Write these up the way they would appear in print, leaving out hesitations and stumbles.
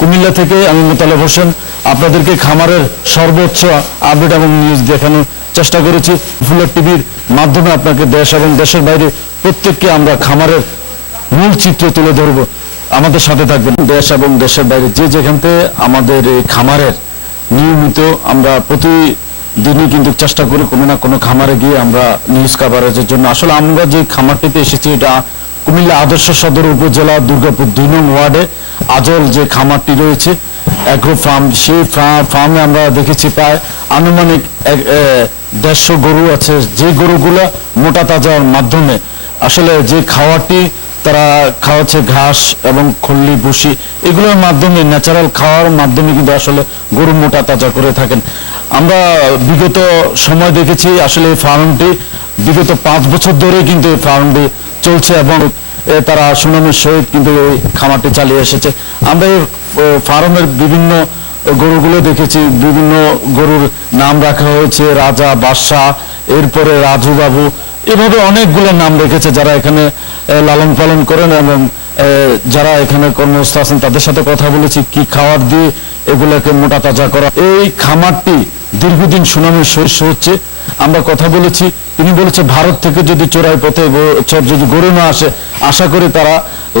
কুমিল্লা থেকে আমি মোতালেব হোসেন আপনাদেরকে খামারের সর্বোচ্চ আপডেট এবং নিউজ দেখানোর চেষ্টা করেছি। ফুলার টিভির মাধ্যমে আপনাকে দেশ এবং দেশের বাইরে প্রত্যেককে আমরা খামারের মূল চিত্র তুলে ধরব। আমাদের সাথে থাকবেন। দেশ এবং দেশের বাইরে যে যেখান থেকে আমাদের এই খামারের নিয়মিত আমরা প্রতিদিনই কিন্তু চেষ্টা করি কোনো না কোনো খামারে গিয়ে আমরা নিউজ কাভারেজের জন্য। আসলে আমরা যে খামারটিতে এসেছি এটা কুমিল্লা আদর্শ সদর উপজেলা দুর্গাপুর 2 নং ওয়ার্ডে আজল যে খামারটি রয়েছে অ্যাগ্রো ফার্ম, সেই ফার্মে আমরা দেখেছি প্রায় আনুমানিক 150 গরু আছে। যে গরুগুলা মোটা তাজার মাধ্যমে আসলে যে খাওয়াটি তারা খাওয়াচ্ছে ঘাস এবং খল্লি ভুসি, এগুলোর মাধ্যমে ন্যাচারাল খাওয়ার মাধ্যমে কিন্তু আসলে গরু মোটা তাজা করে থাকেন। আমরা বিগত সময় দেখেছি আসলে এই ফার্মটি বিগত 5 বছর ধরে কিন্তু এই ফার্মটি চলছে এবং তারা সুনামের সহিত কিন্তু এই খামারটি চালিয়ে এসেছে। আমরা এই ফার্মের বিভিন্ন গরুগুলো দেখেছি, বিভিন্ন গরুর নাম রাখা হয়েছে রাজা, বাদশাহ, এরপরে রাজু বাবু, এভাবে অনেকগুলো নাম রেখেছে যারা এখানে লালন পালন করেন এবং যারা এখানে কর্মস্থ আছেন তাদের সাথে কথা বলেছি কি খাবার দিয়ে এগুলোকে মোটা তাজা করা। এই খামারটি দীর্ঘদিন সুনামের শীর্ষ হচ্ছে। আমরা কথা বলেছি, তিনি বলেছে ভারত থেকে যদি চোরাই পথে যদি গরু না আসে আশা করি তারা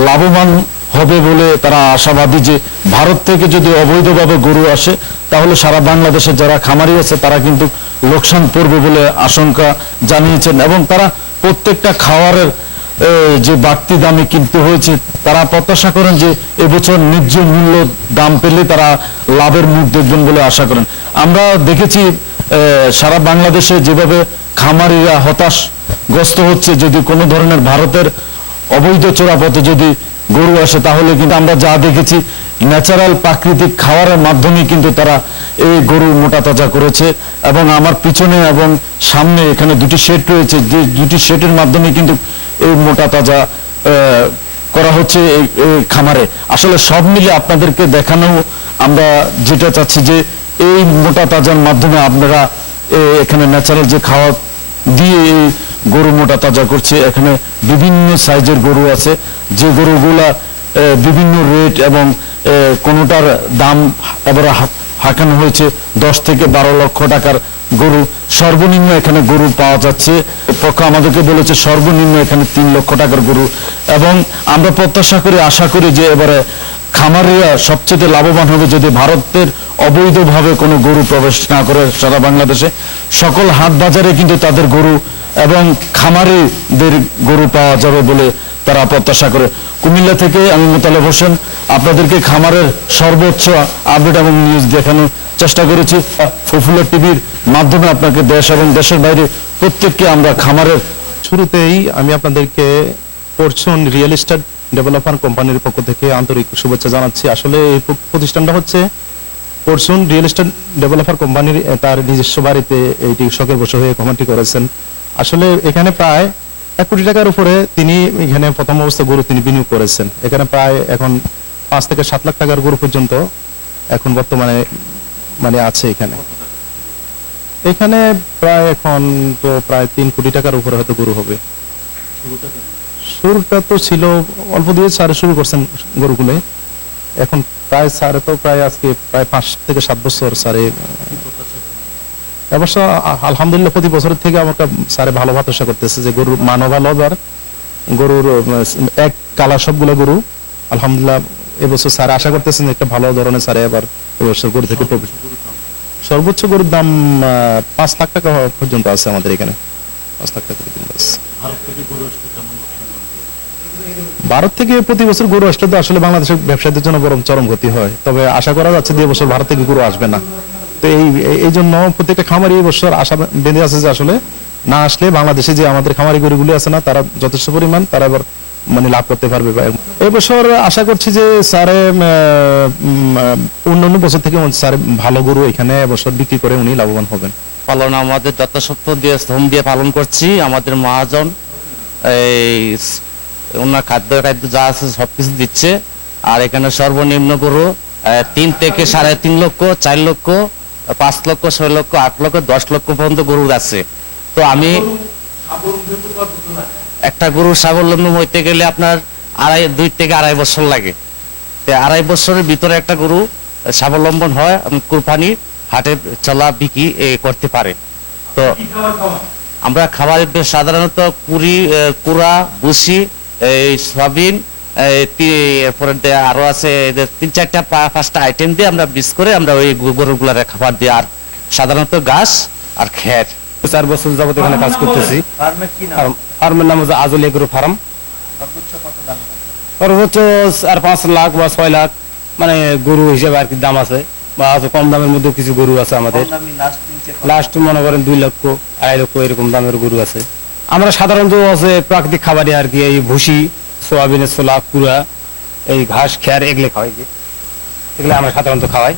লাভবান হবে বলে তারা আশাবাদী যে ভারত থেকে যদি অবৈধভাবে গরু আসে তাহলে সারা বাংলাদেশে যারা খামারি আছে তারা কিন্তু লোকসান পড়বে বলে আশঙ্কা জানিয়েছেন এবং তারা প্রত্যেকটা খাওয়ারের যে বাড়তি দামে কিনতে হয়েছে তারা প্রত্যাশা করেন যে এবছর ন্যায্য মূল্য দাম পেলে তারা লাভের মুখ দেখবেন বলে আশা করেন। আমরা দেখেছি সারা বাংলাদেশে যেভাবে খামারিরা হতাশগ্রস্ত হচ্ছে যদি কোনো ধরনের ভারতের অবৈধ চোরাপথে যদি গরু আসে তাহলে কিন্তু আমরা যা দেখেছি ন্যাচারাল প্রাকৃতিক খাওয়ারের মাধ্যমে কিন্তু তারা এই গরু মোটা তাজা করেছে। এবং আমার পিছনে এবং সামনে এখানে 2টি শেড রয়েছে, যে 2টি শেডের মাধ্যমে কিন্তু এই মোটা তাজা করা হচ্ছে এই খামারে। আসলে সব মিলে আপনাদেরকে দেখানো আমরা যেটা চাচ্ছি যে এই মোটা তাজার মাধ্যমে আপনারা এখানে ন্যাচারাল যে খাওয়া দিয়ে এই গরু মোটা তাজা করছে। এখানে বিভিন্ন সাইজের গরু আছে, যে গরুগুলা বিভিন্ন রেট এবং কোনোটার দাম এবার হাঁকানো হয়েছে 10 থেকে 12 লক্ষ টাকার গরু। সর্বনিম্ন এখানে গরু পাওয়া যাচ্ছে, পক্ষ আমাদেরকে বলেছে সর্বনিম্ন এখানে 3 লক্ষ টাকার গরু। এবং আমরা প্রত্যাশা করি আশা করি যে এবারে খামারিরা সবচেয়ে লাভবান হবে যদি ভারতের অবৈধভাবে কোনো গরু প্রবেশ না করে সারা বাংলাদেশে। সকল হাট বাজারে কিন্তু তাদের গরু এবং খামারিদের গরু পাওয়া যাবে বলে তারা প্রত্যাশা করে। কুমিল্লা থেকে আমি মোতালেব হোসেন আপনাদেরকে খামারের সর্বোচ্চ আপডেট এবং নিউজ দেখানোর চেষ্টা করেছি। ফুলার টিভির মাধ্যমে আপনাকে দেশ এবং দেশের বাইরে প্রত্যেককে আমরা খামারের। শুরুতেই আমি আপনাদেরকে ফরচুন রিয়েল এস্টেট ডেভেলপার কোম্পানির পক্ষ থেকে আন্তরিক শুভেচ্ছা জানাচ্ছি। আসলে এই প্রতিষ্ঠানটা হচ্ছে ফরচুন রিয়েল এস্টেট ডেভেলপার কোম্পানির তার নিজস্ব বাড়িতে এইটি শখের বশে হয়ে খামারটি করেছেন। আসলে এখানে প্রায় 1 কোটি টাকার উপরে তিনি এখানে প্রথম অবস্থা গরু তিনি বিনিয়োগ করেছেন। এখানে প্রায় এখন 5 থেকে 7 লাখ টাকার গরু পর্যন্ত এখন বর্তমানে মানে আছে এখানে। এখানে প্রায় এখন তো প্রায় 3 কোটি টাকার উপরে হয়তো গরু হবে। শুরুটা তো ছিল অল্প দিয়ে সারে শুরু করছেন গরুগুলো, এখন প্রায় সারে তো প্রায় আজকে প্রায় 5 থেকে 7 বছর সারে। অবশ্য আলহামদুলিল্লাহ প্রতি বছরের থেকে আমাকে সারে ভালো প্রত্যাশা করতেছে যে গরুর মানও ভালো হবে আর গরুর এক কালার সবগুলো গরু আলহামদুলিল্লাহ এবছর স্যার আশা করতেছেন একটা ভালো ধরনের স্যারে এবার এবছর গরু থেকে সর্বোচ্চ গরুর দাম 5 লাখ টাকা পর্যন্ত আছে আমাদের এখানে। 5 লাখ টাকা পর্যন্ত আছে। ভারত থেকে প্রতি বছর গরু আসলে তো আসলে বাংলাদেশের ব্যবসায়ীদের জন্য বরং চরম ক্ষতি হয়, তবে আশা করা যাচ্ছে 2 বছর ভারত থেকে গরু আসবে না। তো এই জন্য প্রত্যেকটা খামারি এই বছর আশা বেঁধে আছে যে আসলে না আসলে বাংলাদেশে যে আমাদের খামারি গরুগুলি আছে না তারা যথেষ্ট পরিমাণ তারা এবার মানে লাভ করতে পারবে। এবছর আশা করছি যে স্যারে অন্যান্য বছর থেকে স্যার ভালো গরু এখানে এবছর বিক্রি করে উনি লাভবান হবেন। পালন আমাদের যথাসত্য দিয়ে শ্রম দিয়ে পালন করছি। আমাদের মহাজন এই ওনার খাদ্য যা আছে সবকিছু দিচ্ছে। আর এখানে সর্বনিম্ন গরু 3 থেকে 3.5 লক্ষ, 4 লক্ষ, 5 লক্ষ, 6 লক্ষ, 8 লক্ষ, 10 লক্ষ পর্যন্ত গরু আছে। তো আমি একটা গরু স্বাবলম্বী হইতে গেলে আপনার 2 থেকে আড়াই বছর লাগে। 2.5 বছরের ভিতরে একটা গরু স্বাবলম্বন হয় এবং কুরবানি হাটে চলা বিক্রি করতে পারে। তো আমরা খাবার সাধারণত কুড়া, ভুসি, এই সয়াবিন, এরপরে আরো আছে 3-4-5টা আইটেম দিয়ে আমরা মিক্স করে আমরা ওই গরুগুলার খাবার দিই, আর সাধারণত ঘাস আর খের। 4 বছর যাবত এখানে কাজ করতেছি। ফার্মের নাম হচ্ছে আজল এগ্রো ফার্ম। সর্বোচ্চ 4-5 লাখ বা 6 লাখ মানে গরু হিসেবে আর কি দাম আছে, বা আছে কম দামের মধ্যে কিছু গরু আছে আমাদের। লাস্ট মনে করেন 2 লক্ষ 2.5 লক্ষ এরকম দামের গরু আছে। আমরা সাধারণত আছে প্রাকৃতিক খাবারই আর কি, এই ভুসি, সোয়াবিনের ছোলা, কুড়া, এই ঘাস খের এগুলো খাওয়াই, এগুলো আমরা সাধারণত খাওয়াই।